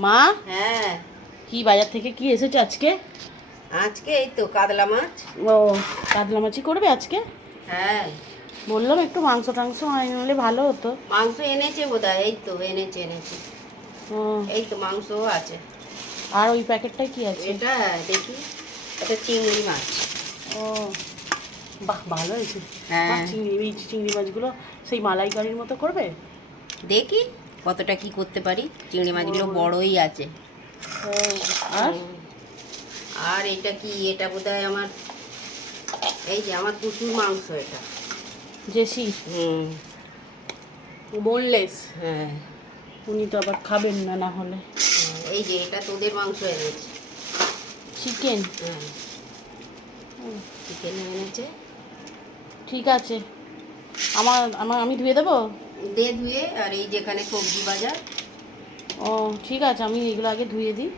মা? হ্যাঁ। কি বাজার থেকে কি এসেছে আজকে? আজকে এই তো কাতলা মাছ। ও কাতলা মাছি করবে আজকে? হ্যাঁ। বললাম একটু মাংস টাংস আনলে ভালো হতো। মাংস এনেছে বোধহয় এই তো এনেছে এনেছে। ও, এই তো মাংসও আছে। আর ওই প্যাকেটটায় কি আছে? এটা দেখি এটা চিংড়ি মাছ। ও বাহ ভালো হয়েছে। হ্যাঁ। চিংড়ি এই চিংড়ি মাছগুলো সেই মালাইকারির মতো করবে? দেখি। কতটা কি করতে পারি? চিংড়ি মাছগুলো বড়ই আছে। আর? আর এটা কি? এটা বোধহয় আমার এই যে আমার কুচুর মাংস এটা। জেসি? হুম। বোনলেস হ্যাঁ। উনি তো আবার খাবেন না না হলে। এই যে এটা তোদের মাংস এনেছে। চিকেন হ্যাঁ। চিকেন এনেছে। ঠিক আছে। আমার আমার আমি ধুয়ে দেবো? দে ধুয়ে আর এই যেখানে সবজি বাজার। ও ঠিক আছে আমি এগুলো আগে ধুয়ে দিই।